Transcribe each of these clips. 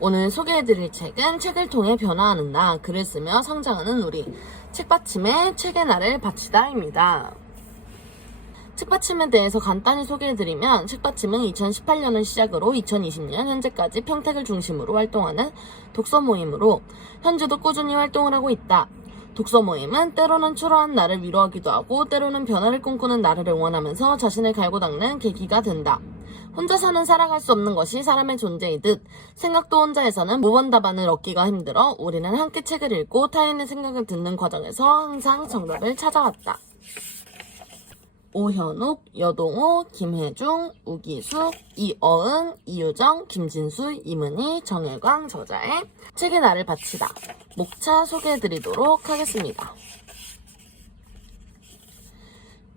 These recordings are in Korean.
오늘 소개해드릴 책은 책을 통해 변화하는 나, 글을 쓰며 성장하는 우리, 책받침에 책의 날을 바치다입니다. 책받침에 대해서 간단히 소개해드리면 책받침은 2018년을 시작으로 2020년 현재까지 평택을 중심으로 활동하는 독서 모임으로 현재도 꾸준히 활동을 하고 있다. 독서 모임은 때로는 초라한 나를 위로하기도 하고 때로는 변화를 꿈꾸는 나를 응원하면서 자신을 갈고 닦는 계기가 된다. 혼자서는 살아갈 수 없는 것이 사람의 존재이듯 생각도 혼자 해서는 모범 답안을 얻기가 힘들어 우리는 함께 책을 읽고 타인의 생각을 듣는 과정에서 항상 정답을 찾아왔다. 오현욱, 여동호, 김혜중, 우기숙, 이어은, 이유정, 김진수, 이문희, 정일광 저자의 책의 날을 바치다. 목차 소개해드리도록 하겠습니다.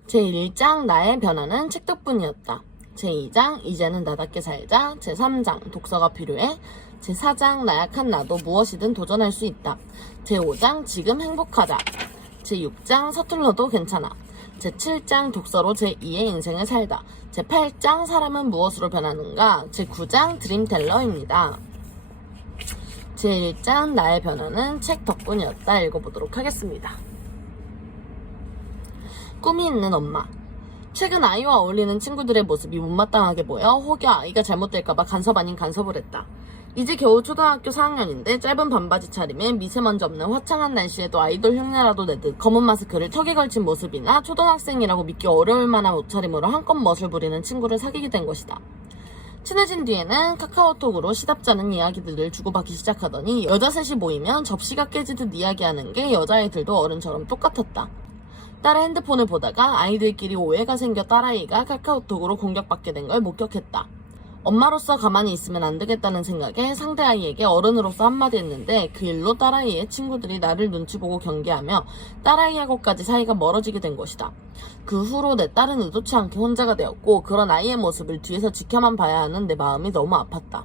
제1장 나의 변화는 책 덕분이었다. 제2장 이제는 나답게 살자. 제3장 독서가 필요해. 제4장 나약한 나도 무엇이든 도전할 수 있다. 제5장 지금 행복하자. 제6장 서툴러도 괜찮아. 제7장 독서로 제2의 인생을 살다. 제8장 사람은 무엇으로 변하는가. 제9장 드림텔러입니다. 제1장 나의 변화는 책 덕분이었다. 읽어보도록 하겠습니다. 꿈이 있는 엄마. 최근 아이와 어울리는 친구들의 모습이 못마땅하게 보여 혹여 아이가 잘못될까봐 간섭 아닌 간섭을 했다. 이제 겨우 초등학교 4학년인데 짧은 반바지 차림에 미세먼지 없는 화창한 날씨에도 아이돌 흉내라도 내듯 검은 마스크를 턱에 걸친 모습이나 초등학생이라고 믿기 어려울 만한 옷차림으로 한껏 멋을 부리는 친구를 사귀게 된 것이다. 친해진 뒤에는 카카오톡으로 시답잖은 이야기들을 주고받기 시작하더니 여자 셋이 모이면 접시가 깨지듯 이야기하는 게 여자애들도 어른처럼 똑같았다. 딸의 핸드폰을 보다가 아이들끼리 오해가 생겨 딸아이가 카카오톡으로 공격받게 된 걸 목격했다. 엄마로서 가만히 있으면 안 되겠다는 생각에 상대 아이에게 어른으로서 한마디 했는데 그 일로 딸아이의 친구들이 나를 눈치 보고 경계하며 딸아이하고까지 사이가 멀어지게 된 것이다. 그 후로 내 딸은 의도치 않게 혼자가 되었고 그런 아이의 모습을 뒤에서 지켜만 봐야 하는 내 마음이 너무 아팠다.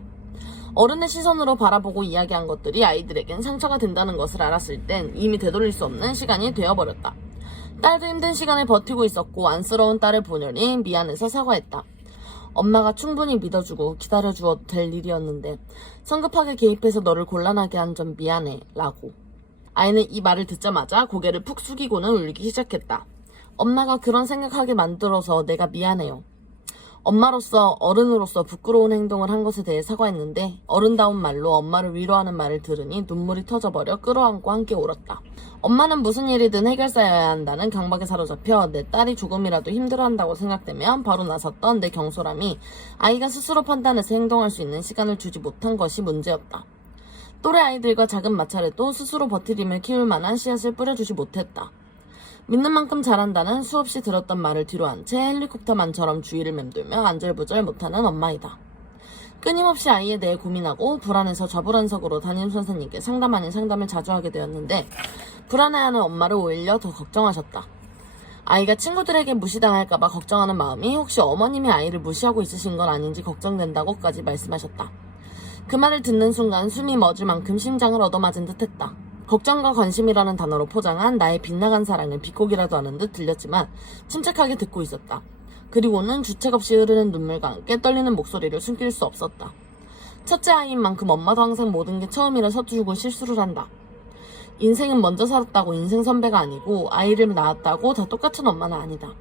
어른의 시선으로 바라보고 이야기한 것들이 아이들에겐 상처가 된다는 것을 알았을 땐 이미 되돌릴 수 없는 시간이 되어버렸다. 딸도 힘든 시간을 버티고 있었고 안쓰러운 딸을 보느니 미안해서 사과했다. 엄마가 충분히 믿어주고 기다려주어도 될 일이었는데 성급하게 개입해서 너를 곤란하게 한 점 미안해 라고. 아이는 이 말을 듣자마자 고개를 푹 숙이고는 울기 시작했다. 엄마가 그런 생각하게 만들어서 내가 미안해요. 엄마로서 어른으로서 부끄러운 행동을 한 것에 대해 사과했는데 어른다운 말로 엄마를 위로하는 말을 들으니 눈물이 터져버려 끌어안고 함께 울었다. 엄마는 무슨 일이든 해결사여야 한다는 강박에 사로잡혀 내 딸이 조금이라도 힘들어한다고 생각되면 바로 나섰던 내 경솔함이 아이가 스스로 판단해서 행동할 수 있는 시간을 주지 못한 것이 문제였다. 또래 아이들과 작은 마찰에도 스스로 버티림을 키울 만한 씨앗을 뿌려주지 못했다. 믿는 만큼 잘한다는 수없이 들었던 말을 뒤로 한 채 헬리콥터만처럼 주위를 맴돌며 안절부절 못하는 엄마이다. 끊임없이 아이에 대해 고민하고 불안해서 좌불안석으로 담임선생님께 상담 아닌 상담을 자주 하게 되었는데 불안해하는 엄마를 오히려 더 걱정하셨다. 아이가 친구들에게 무시당할까봐 걱정하는 마음이 혹시 어머님이 아이를 무시하고 있으신 건 아닌지 걱정된다고까지 말씀하셨다. 그 말을 듣는 순간 숨이 멎을 만큼 심장을 얻어맞은 듯했다. 걱정과 관심이라는 단어로 포장한 나의 빗나간 사랑을 비꼬기라도 하는 듯 들렸지만 침착하게 듣고 있었다. 그리고는 주책 없이 흐르는 눈물과 함께 떨리는 목소리를 숨길 수 없었다. 첫째 아이인 만큼 엄마도 항상 모든 게 처음이라 서투르고 실수를 한다. 인생은 먼저 살았다고 인생 선배가 아니고 아이를 낳았다고 다 똑같은 엄마는 아니다.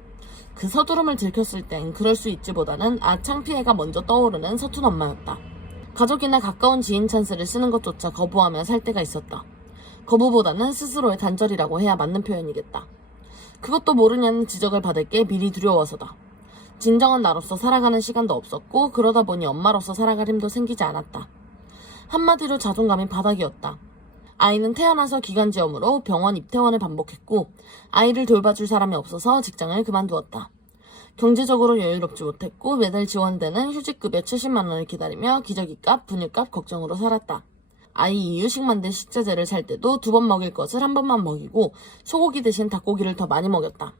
그 서두름을 들켰을 땐 그럴 수 있지보다는 창피해가 먼저 떠오르는 서툰 엄마였다. 가족이나 가까운 지인 찬스를 쓰는 것조차 거부하며 살 때가 있었다. 거부보다는 스스로의 단절이라고 해야 맞는 표현이겠다. 그것도 모르냐는 지적을 받을 게 미리 두려워서다. 진정한 나로서 살아가는 시간도 없었고 그러다 보니 엄마로서 살아갈 힘도 생기지 않았다. 한마디로 자존감이 바닥이었다. 아이는 태어나서 기관지염으로 병원 입퇴원을 반복했고 아이를 돌봐줄 사람이 없어서 직장을 그만두었다. 경제적으로 여유롭지 못했고 매달 지원되는 휴직급여 70만 원을 기다리며 기저귀값, 분유값 걱정으로 살았다. 아이 이유식 만든 식자재를 살 때도 2번 먹일 것을 1번만 먹이고 소고기 대신 닭고기를 더 많이 먹였다.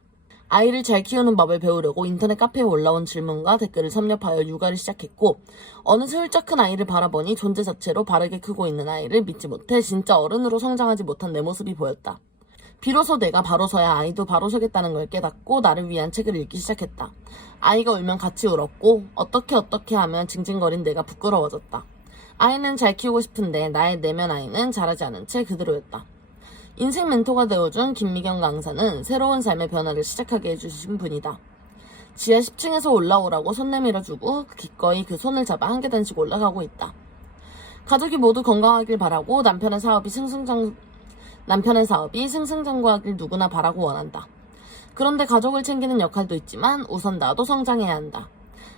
아이를 잘 키우는 법을 배우려고 인터넷 카페에 올라온 질문과 댓글을 섭렵하여 육아를 시작했고 어느새 훌쩍 큰 아이를 바라보니 존재 자체로 바르게 크고 있는 아이를 믿지 못해 진짜 어른으로 성장하지 못한 내 모습이 보였다. 비로소 내가 바로 서야 아이도 바로 서겠다는 걸 깨닫고 나를 위한 책을 읽기 시작했다. 아이가 울면 같이 울었고 어떻게 하면 징징거린 내가 부끄러워졌다. 아이는 잘 키우고 싶은데 나의 내면 아이는 자라지 않은 채 그대로였다. 인생 멘토가 되어준 김미경 강사는 새로운 삶의 변화를 시작하게 해주신 분이다. 지하 10층에서 올라오라고 손 내밀어주고 기꺼이 그 손을 잡아 한 계단씩 올라가고 있다. 가족이 모두 건강하길 바라고 남편의 사업이 승승장구하길 누구나 바라고 원한다. 그런데 가족을 챙기는 역할도 있지만 우선 나도 성장해야 한다.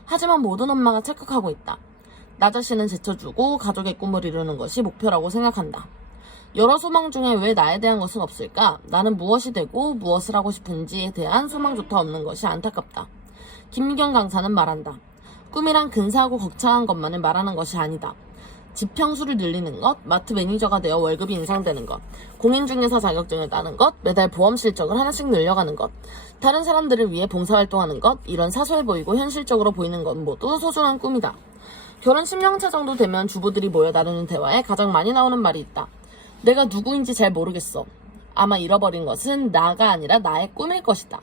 하지만 모든 엄마가 착각하고 있다. 나 자신은 제쳐주고 가족의 꿈을 이루는 것이 목표라고 생각한다. 여러 소망 중에 왜 나에 대한 것은 없을까? 나는 무엇이 되고 무엇을 하고 싶은지에 대한 소망조차 없는 것이 안타깝다. 김미경 강사는 말한다. 꿈이란 근사하고 거창한 것만을 말하는 것이 아니다. 집 평수를 늘리는 것, 마트 매니저가 되어 월급이 인상되는 것, 공인중개사 자격증을 따는 것, 매달 보험 실적을 하나씩 늘려가는 것, 다른 사람들을 위해 봉사활동하는 것, 이런 사소해 보이고 현실적으로 보이는 것 모두 소중한 꿈이다. 결혼 10년차 정도 되면 주부들이 모여 나누는 대화에 가장 많이 나오는 말이 있다. 내가 누구인지 잘 모르겠어. 아마 잃어버린 것은 나가 아니라 나의 꿈일 것이다.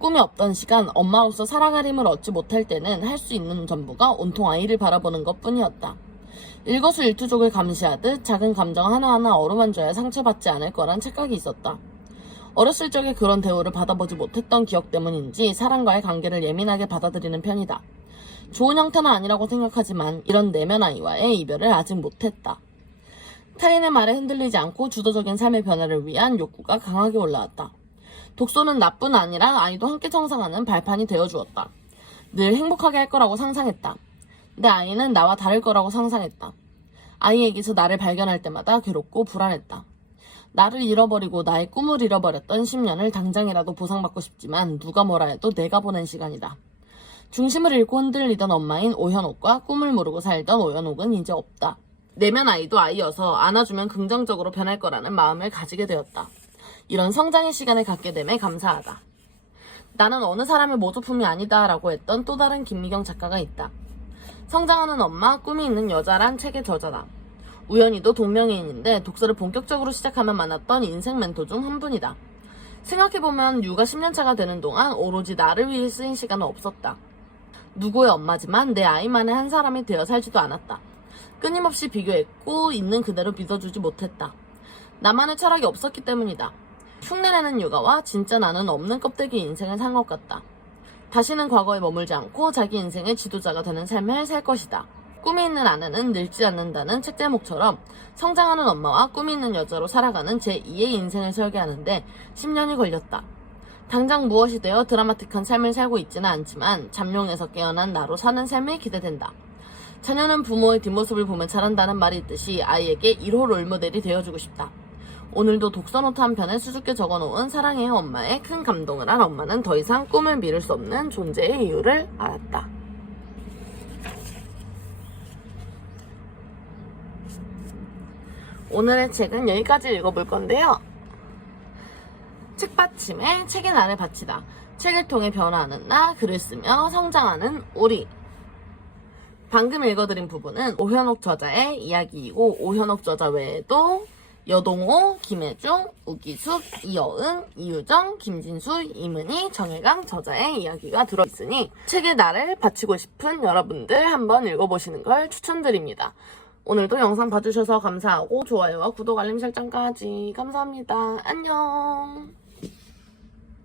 꿈이 없던 시간, 엄마로서 살아갈 힘을 얻지 못할 때는 할 수 있는 전부가 온통 아이를 바라보는 것뿐이었다. 일거수일투족을 감시하듯 작은 감정 하나하나 어루만져야 상처받지 않을 거란 착각이 있었다. 어렸을 적에 그런 대우를 받아보지 못했던 기억 때문인지 사람과의 관계를 예민하게 받아들이는 편이다. 좋은 형태는 아니라고 생각하지만 이런 내면 아이와의 이별을 아직 못했다. 타인의 말에 흔들리지 않고 주도적인 삶의 변화를 위한 욕구가 강하게 올라왔다. 독서는 나뿐 아니라 아이도 함께 정상하는 발판이 되어주었다. 늘 행복하게 할 거라고 상상했다. 내 아이는 나와 다를 거라고 상상했다. 아이에게서 나를 발견할 때마다 괴롭고 불안했다. 나를 잃어버리고 나의 꿈을 잃어버렸던 10년을 당장이라도 보상받고 싶지만 누가 뭐라 해도 내가 보낸 시간이다. 중심을 잃고 흔들리던 엄마인 오현옥과 꿈을 모르고 살던 오현옥은 이제 없다. 내면 아이도 아이여서 안아주면 긍정적으로 변할 거라는 마음을 가지게 되었다. 이런 성장의 시간을 갖게 됨에 감사하다. 나는 어느 사람의 모조품이 아니다 라고 했던 또 다른 김미경 작가가 있다. 성장하는 엄마, 꿈이 있는 여자란 책의 저자다. 우연히도 동명이인인데 독서를 본격적으로 시작하며 만났던 인생 멘토 중 한 분이다. 생각해보면 육아 10년차가 되는 동안 오로지 나를 위해 쓰인 시간은 없었다. 누구의 엄마지만 내 아이만의 한 사람이 되어 살지도 않았다. 끊임없이 비교했고 있는 그대로 믿어주지 못했다. 나만의 철학이 없었기 때문이다. 흉내내는 육아와 진짜 나는 없는 껍데기 인생을 산 것 같다. 다시는 과거에 머물지 않고 자기 인생의 지도자가 되는 삶을 살 것이다. 꿈이 있는 아내는 늙지 않는다는 책 제목처럼 성장하는 엄마와 꿈이 있는 여자로 살아가는 제2의 인생을 설계하는데 10년이 걸렸다. 당장 무엇이 되어 드라마틱한 삶을 살고 있지는 않지만 잠룡에서 깨어난 나로 사는 삶이 기대된다. 자녀는 부모의 뒷모습을 보며 자란다는 말이 있듯이 아이에게 1호 롤모델이 되어주고 싶다. 오늘도 독서노트 한 편에 수줍게 적어놓은 사랑해요 엄마에 큰 감동을 한 엄마는 더 이상 꿈을 미룰 수 없는 존재의 이유를 알았다. 오늘의 책은 여기까지 읽어볼 건데요. 책받침에 책의 날을 바치다. 책을 통해 변화하는 나, 글을 쓰며 성장하는 우리. 방금 읽어드린 부분은 오현옥 저자의 이야기이고 오현옥 저자 외에도 여동호, 김혜중, 우기숙, 이여은, 이유정, 김진수, 이문희, 정혜강 저자의 이야기가 들어있으니 책의 날을 바치고 싶은 여러분들 한번 읽어보시는 걸 추천드립니다. 오늘도 영상 봐주셔서 감사하고 좋아요와 구독, 알림 설정까지 감사합니다. 안녕.